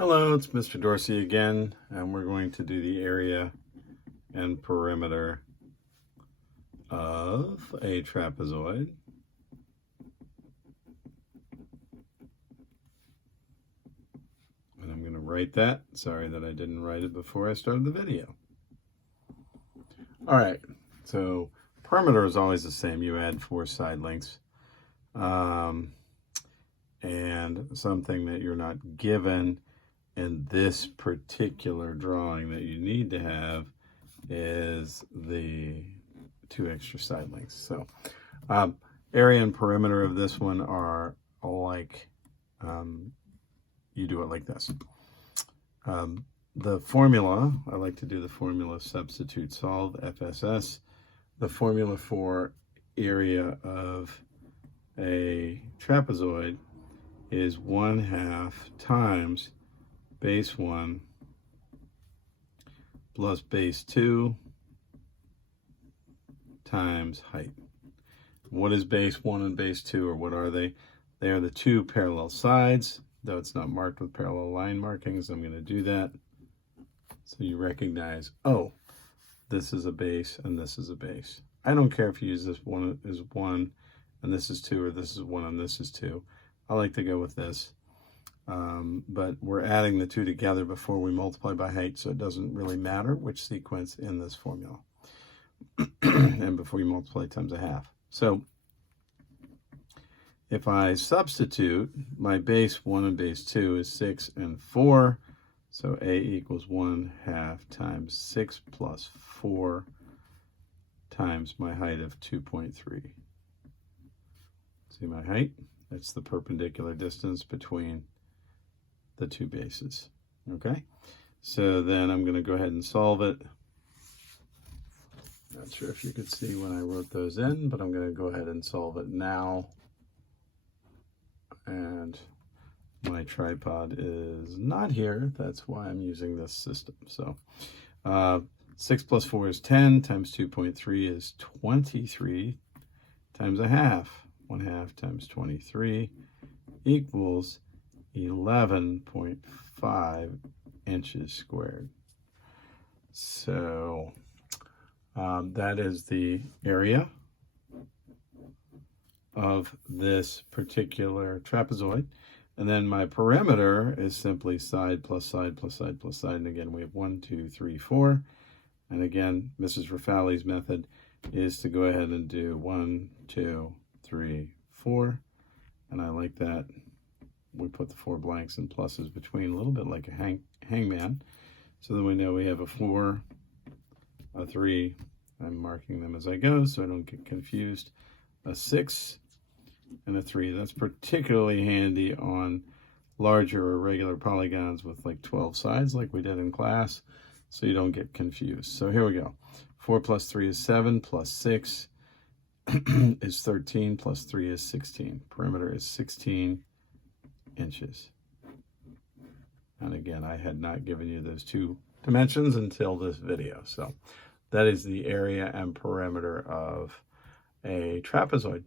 Hello, it's Mr. Dorsey again, and we're going to do the area and perimeter of a trapezoid. And I'm going to write that. Sorry that I didn't write it before I started the video. All right, so perimeter is always the same. You add 4 side lengths. And something that you're not given in this particular drawing that you need to have is the 2 extra side lengths. So area and perimeter of this one are like, you do it like this. The formula, I like to do the formula substitute solve, FSS. The formula for area of a trapezoid is 1/2 times base 1 plus base 2 times height. What is base 1 and base 2, or what are they? They are the 2 parallel sides, though it's not marked with parallel line markings. I'm going to do that so you recognize, oh, this is a base and this is a base. I don't care if you use this one as 1 and this is 2, or this is 1 and this is 2. I like to go with this, but we're adding the 2 together before we multiply by height, so it doesn't really matter which sequence in this formula. And before you multiply times 1/2. So if I substitute, my base 1 and base 2 is 6 and 4, so A equals 1/2 times 6 plus 4 times my height of 2.3. See my height? That's the perpendicular distance between the 2 bases. Okay, so then I'm going to go ahead and solve it. Not sure if you could see when I wrote those in, but I'm going to go ahead and solve it now. And my tripod is not here. That's why I'm using this system. So 6 plus 4 is 10, times 2.3 is 23, times 1/2. 1/2 times 23 equals 11.5 inches squared. So that is the area of this particular trapezoid. And then my perimeter is simply side plus side plus side plus side. And again, we have 1, 2, 3, 4. And again, Mrs. Rafali's method is to go ahead and do 1, 2, 3, 4, and I like that. We put the 4 blanks and pluses between, a little bit like a hangman. So then we know we have a 4, a 3. I'm marking them as I go so I don't get confused. A 6 and a 3. That's particularly handy on larger or regular polygons with like 12 sides like we did in class, so you don't get confused. So here we go. 4 plus 3 is 7, plus 6 is 13, plus 3 is 16. Perimeter is 16 inches. And again, I had not given you those 2 dimensions until this video. So that is the area and perimeter of a trapezoid.